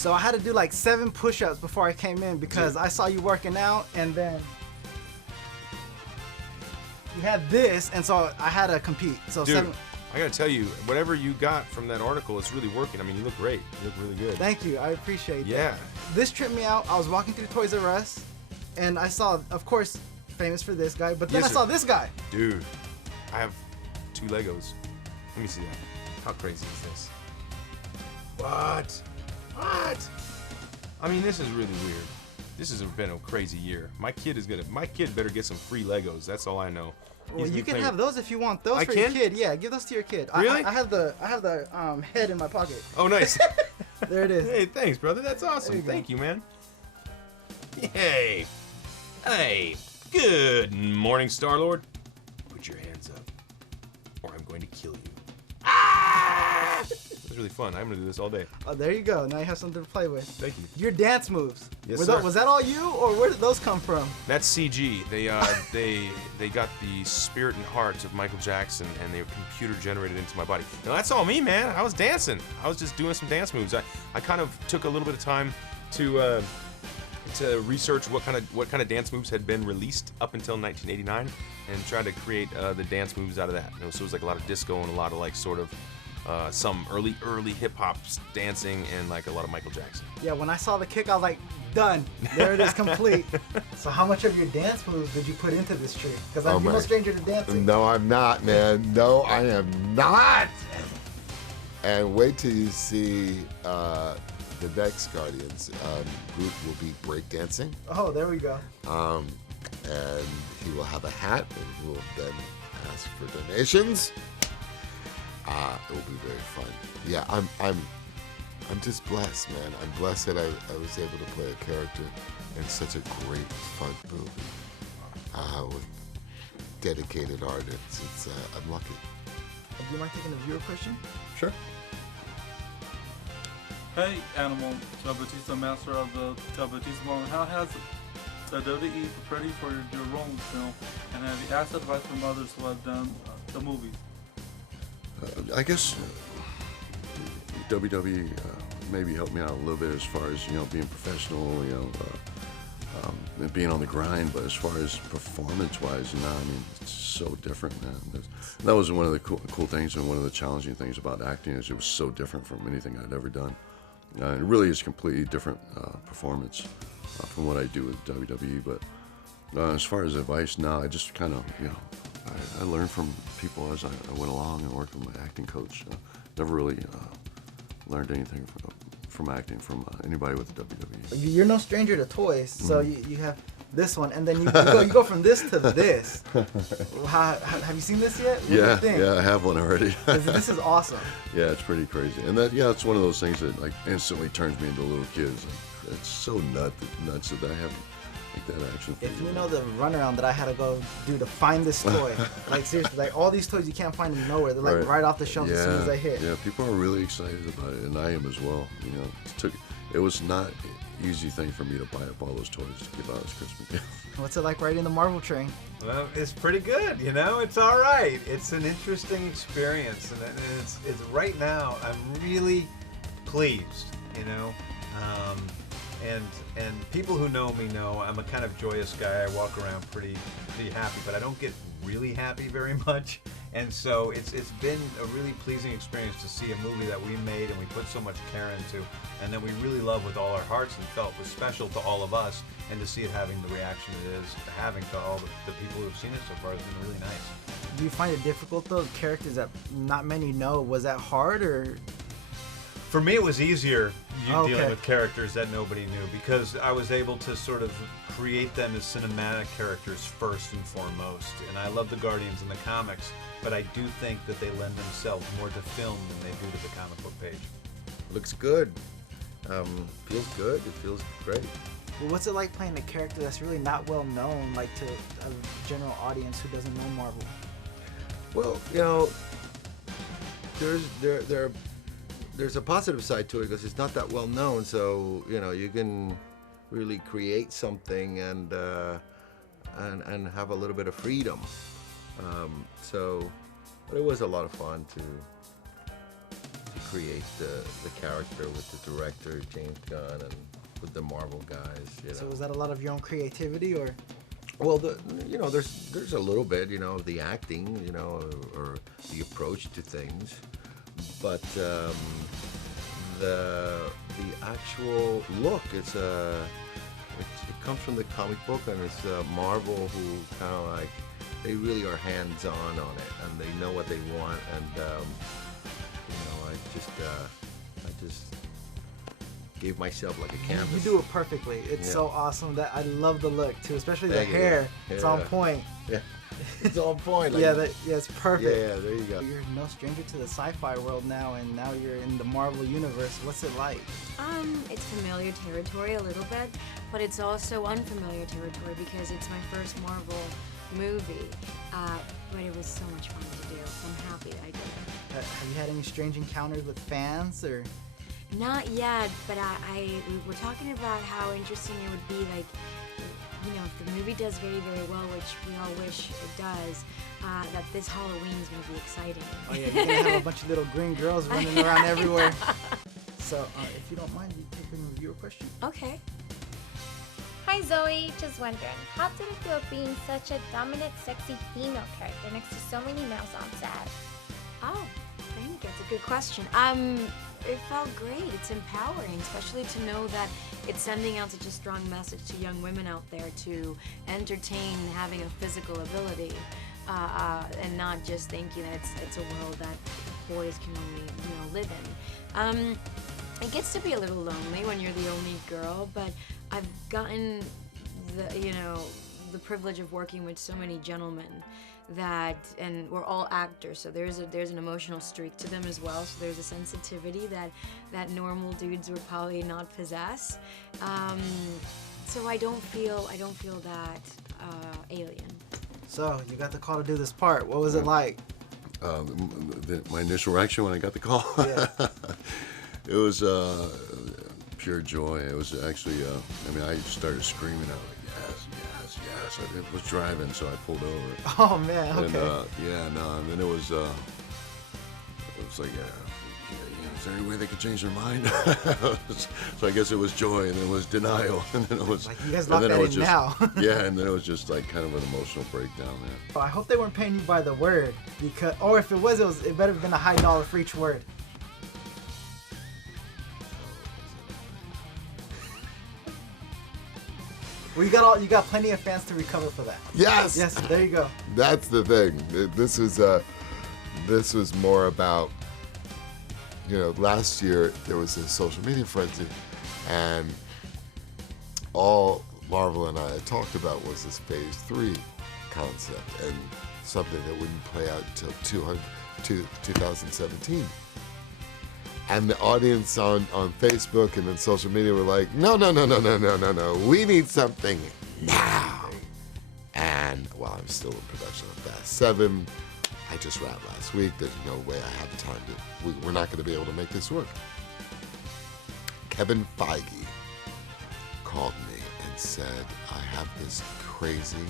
So I had to do like 7 push-ups before I came in because I saw you working out, and then you had this, and so I had to compete. So Dude, 7. I gotta tell you, whatever you got from that article, it's really working. I mean, you look great. You look really good. Thank you. I appreciate Yeah. that. This tripped me out. I was walking through Toys R Us, and I saw, of course, famous for this guy, but then Yes, I saw sir. this guy. Dude, I have 2 Legos. Let me see that. How crazy is this? What? I mean, this is really weird. This has been a crazy year. My kid better get some free Legos. That's all I know. Well, He's you been can playing- have those if you want those I for can? your kid. Yeah, give those to your kid. Really? I have the head in my pocket. Oh, nice. There it is. Hey, thanks, brother. That's There awesome. you go. Thank you, man. Hey. Hey. Good morning, Star-Lord. Put your hands up, or I'm going to kill you. Ah! It was really fun. I'm going to do this all day. Oh, there you go. Now you have something to play with. Thank you. Your dance moves. Yes, Was sir. that all you, or where did those come from? That's CG. They got the spirit and heart of Michael Jackson, and they were computer generated into my body. Now that's all me, man. I was dancing. I was just doing some dance moves. I kind of took a little bit of time to research what kind of dance moves had been released up until 1989, and try to create the dance moves out of that. So it was like a lot of disco and a lot of like sort of some early hip hop dancing and like a lot of Michael Jackson. Yeah, when I saw the kick, I was like, done. There it is, complete. So how much of your dance moves did you put into this tree? Because you're no stranger to dancing. No, I'm not, man. No, I am not. And wait till you see the next Guardians. Groot will be breakdancing. Oh, there we go. And he will have a hat, and he will then ask for donations. It will be very fun. Yeah, I'm just blessed, man. I'm blessed that I was able to play a character in such a great, fun movie with dedicated artists. I'm lucky. Do you mind taking a viewer question? Sure. Hey, Animal, Bautista, master of the Bautista Ball. How has the WWE prepared you for your role in the film, and have you asked advice from others who have done the movies? I guess WWE maybe helped me out a little bit as far as being professional, and being on the grind. But as far as performance-wise, I mean, it's so different, man. That was one of the cool things, and one of the challenging things about acting is it was so different from anything I'd ever done. It really is completely different performance from what I do with WWE. But as far as advice, now I just kind of, I learned from people as I went along and worked with my acting coach. Never really learned anything from acting from anybody with the WWE. You're no stranger to toys, so you have this one, and then you go from this to this. Have you seen this yet? What do you think? Yeah, I have one already. This is awesome. Yeah, it's pretty crazy, and it's one of those things that like instantly turns me into a little kid. It's so nuts that I have like that action. If you know the runaround that I had to go do to find this toy, like seriously, like all these toys you can't find them nowhere. They're like right off the shelf as soon as they hit. Yeah, people are really excited about it, and I am as well. It was not an easy thing for me to buy up all those toys to give out as Christmas gift. What's it like riding the Marvel train? Well, it's pretty good, It's all right. It's an interesting experience, and it's right now. I'm really pleased, And people who know me know I'm a kind of joyous guy. I walk around pretty happy, but I don't get really happy very much. And so it's been a really pleasing experience to see a movie that we made and we put so much care into, and that we really love with all our hearts and felt was special to all of us, and to see it having the reaction it is having to all the people who've seen it so far has been really nice. Do you find it difficult though? Characters that not many know, was that hard or? For me, it was easier Okay. dealing with characters that nobody knew, because I was able to sort of create them as cinematic characters first and foremost. And I love the Guardians in the comics, but I do think that they lend themselves more to film than they do to the comic book page. Looks good. Feels good. It feels great. Well, what's it like playing a character that's really not well known, like to a general audience who doesn't know Marvel? Well, there's a positive side to it because it's not that well known. So you can really create something and have a little bit of freedom. But it was a lot of fun to create the character with the director James Gunn and with the Marvel guys. You know. So was that a lot of your own creativity, or? Well, there's a little bit, of the acting, or the approach to things, but the actual look, it comes from the comic book, and it's Marvel who kind of like, they really are hands-on on it, and they know what they want, and I just gave myself like a canvas. You do it perfectly. It's so awesome that I love the look too, especially the Thank you. hair. Yeah. It's on point. Yeah, it's on point. Like, It's perfect. Yeah, there you go. You're no stranger to the sci-fi world now, and now you're in the Marvel universe. What's it like? It's familiar territory a little bit, but it's also unfamiliar territory because it's my first Marvel movie. But it was so much fun to do. I'm happy that I did it. Have you had any strange encounters with fans, or? Not yet, but we were talking about how interesting it would be, like, if the movie does very, very well, which we all wish it does, that this Halloween is going to be exciting. Oh yeah, you're gonna have a bunch of little green girls running around everywhere. So, if you don't mind, you can review a question. Okay. Hi Zoe, just wondering, how did it feel being such a dominant, sexy female character next to so many males on set? Oh, thank you. That's a good question. It felt great. It's empowering, especially to know that it's sending out such a strong message to young women out there to entertain having a physical ability, and not just thinking that it's a world that boys can only live in. It gets to be a little lonely when you're the only girl, but I've gotten the privilege of working with so many gentlemen and we're all actors, so there's an emotional streak to them as well. So there's a sensitivity that normal dudes would probably not possess. So I don't feel that alien. So you got the call to do this part. What was it like? My initial reaction when I got the call, Yeah. it was pure joy. It was actually, I started screaming out like, yes. I was driving, so I pulled over. Oh man, okay. And then it was like, is there any way they could change their mind? So I guess it was joy, and then it was denial, and then it was. Like, you guys locked that in now. Yeah, and then it was just like kind of an emotional breakdown there. I hope they weren't paying you by the word, or if it better have been a high dollar for each word. Well, you got plenty of fans to recover for that. Yes. Yes, there you go. That's the thing. This was more about, last year there was a social media frenzy, and all Marvel and I had talked about was this Phase 3 concept and something that wouldn't play out until 2017. And the audience on Facebook and then social media were like, no. We need something now. And while I'm still in production of Fast 7, I just wrapped last week. There's no way I have time to, we're not going to be able to make this work. Kevin Feige called me and said, I have this crazy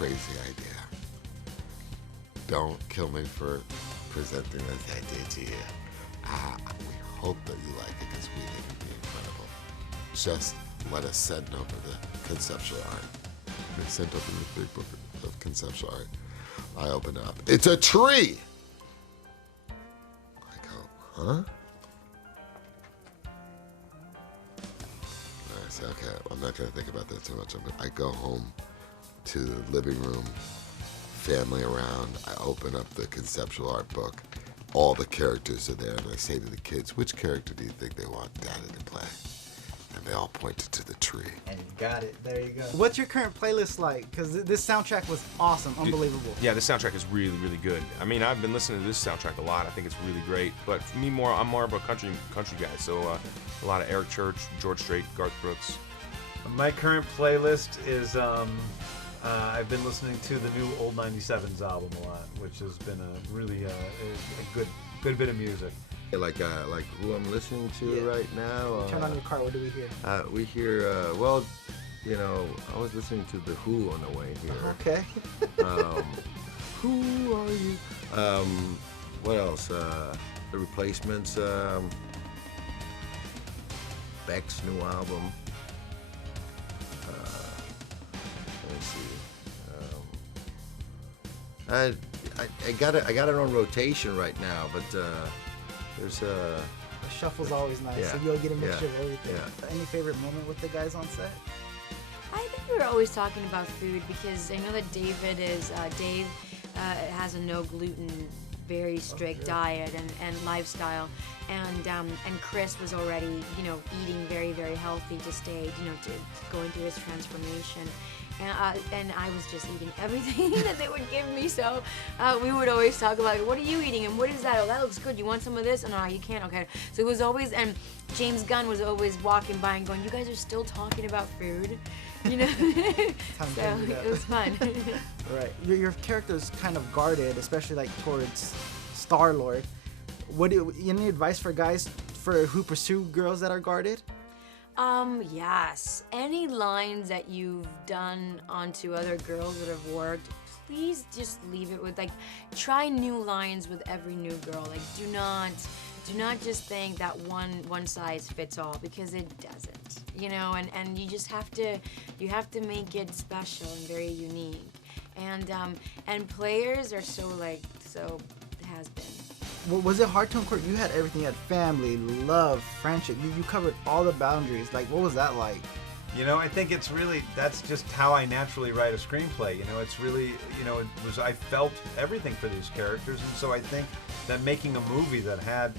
idea. Don't kill me for presenting this idea to you. We hope that you like it because we think it'd be incredible. Just let us send over the conceptual art. They sent over the big book of conceptual art. I open it up. It's a tree! I go, huh? I say, okay, I'm not going to think about that too much. I go home to the living room, family around. I open up the conceptual art book. All the characters are there, and I say to the kids, which character do you think they want Daddy to play? And they all pointed to the tree. And you got it. There you go. What's your current playlist like? Because this soundtrack was awesome, unbelievable. Yeah, this soundtrack is really, really good. I mean, I've been listening to this soundtrack a lot. I think it's really great. But for me, I'm more of a country guy. So a lot of Eric Church, George Strait, Garth Brooks. My current playlist is I've been listening to the new Old 97s album a lot, which has been a really a good bit of music. Like who I'm listening to right now. Turn on your car. What do we hear? We hear, I was listening to The Who on the way here. Okay. Who are you? What else? the Replacements, Beck's new album. Let me see. I got it on rotation right now, but there's The shuffle's always nice, Yeah. so you'll get a mixture Yeah. of everything. Yeah. Any favorite moment with the guys on set? I think we were always talking about food because I know that Dave has a no gluten, very strict diet and lifestyle, and Chris was already eating very, very healthy to stay going through his transformation. And I was just eating everything that they would give me. So we would always talk about, what are you eating and what is that? Oh, that looks good. You want some of this? Oh, no, you can't. Okay. So it was always, and James Gunn was always walking by and going, you guys are still talking about food? So it was fun. Right. Your character's kind of guarded, especially like towards Star-Lord. Any advice for guys who pursue girls that are guarded? Yes. Any lines that you've done onto other girls that have worked, please just leave it with, try new lines with every new girl. Do not just think that one size fits all, because it doesn't, and you just have to make it special and very unique. And players are so has been. Was it hard to incorporate? You had everything. You had family, love, friendship. You covered all the boundaries. What was that like? I think that's just how I naturally write a screenplay. It's really, I felt everything for these characters. And so I think that making a movie that had,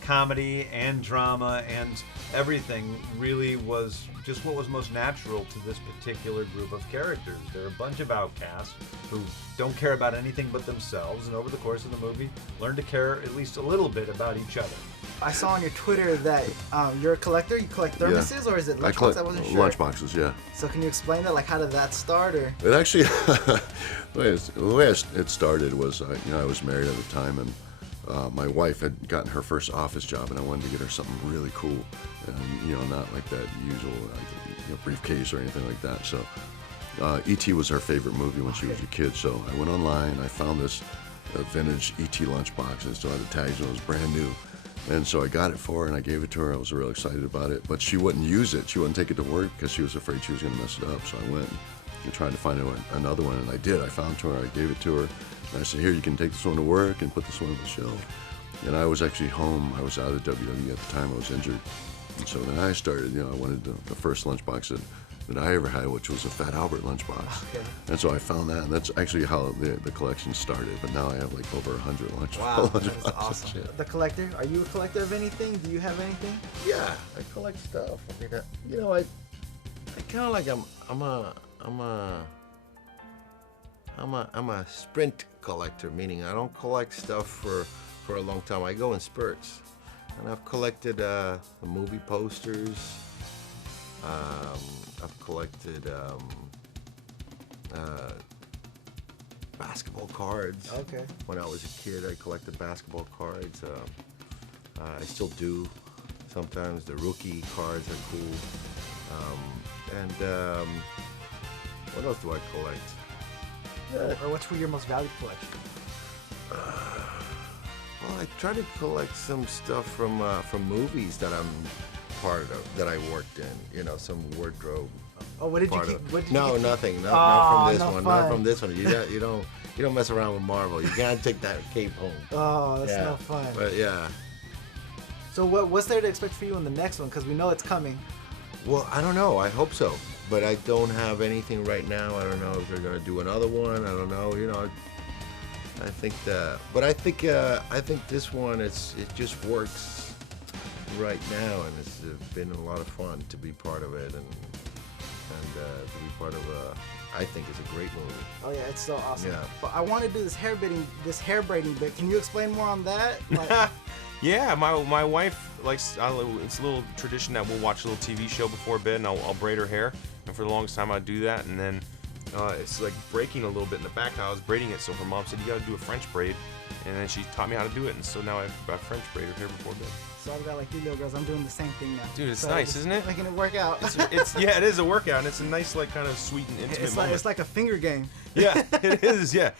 comedy and drama and everything really was just what was most natural to this particular group of characters. They're a bunch of outcasts who don't care about anything but themselves, and over the course of the movie, learn to care at least a little bit about each other. I saw on your Twitter that you're a collector. You collect thermoses, or is it lunchboxes? I wasn't sure. Lunchboxes, yeah. So can you explain that? How did that start? Or It actually, the way it started was, I was married at the time, and my wife had gotten her first office job, and I wanted to get her something really cool, and not like that usual briefcase or anything like that. So E.T. was her favorite movie when she was a kid. So I went online, I found this vintage E.T. lunchbox, and still had the tags, and it was brand new. And so I got it for her, and I gave it to her. I was real excited about it, but she wouldn't use it. She wouldn't take it to work because she was afraid she was going to mess it up. So I went and tried to find another one, and I did. I found it to her. I gave it to her, and I said, "Here, you can take this one to work and put this one on the shelf." And I was actually home. I was out of WWE at the time. I was injured, and so then I started. I wanted the first lunchbox that I ever had, which was a Fat Albert lunchbox. Okay. And so I found that, and that's actually how the collection started. But now I have over 100 lunchboxes. That's awesome. The collector? Are you a collector of anything? Do you have anything? Yeah, I collect stuff. I mean, I kind of like I'm a sprint collector, meaning I don't collect stuff for a long time. I go in spurts, and I've collected the movie posters. I've collected basketball cards. Okay. When I was a kid, I collected basketball cards. I still do. Sometimes the rookie cards are cool. What else do I collect? Or what's your most valued collection? Well, I try to collect some stuff from movies that I'm part of, that I worked in. Some wardrobe. Oh, what did you keep? No, nothing. Not from this one. Not from this one. You don't mess around with Marvel. You gotta take that cape home. Oh, that's no fun. But yeah. So what's there to expect for you in the next one? Because we know it's coming. Well, I don't know. I hope so. But I don't have anything right now. I don't know if they're gonna do another one. I don't know. I think I think this one it just works right now, and it's been a lot of fun to be part of it, and to be part of I think it's a great movie. Oh yeah, it's so awesome. Yeah. But I want to do this hair braiding bit. Can you explain more on that? Yeah, my wife likes. It's a little tradition that we'll watch a little TV show before bed, and I'll braid her hair. And for the longest time, I'd do that, and then it's like breaking a little bit in the back. I was braiding it, so her mom said you got to do a French braid, and then she taught me how to do it, and so now I French braid her hair before bed. So I've got like 3 little girls. I'm doing the same thing now. Dude, it's nice, isn't it? Making it work out. Yeah, it is a workout, and it's a nice kind of sweet and intimate moment. It's like a finger game. Yeah, it is. Yeah.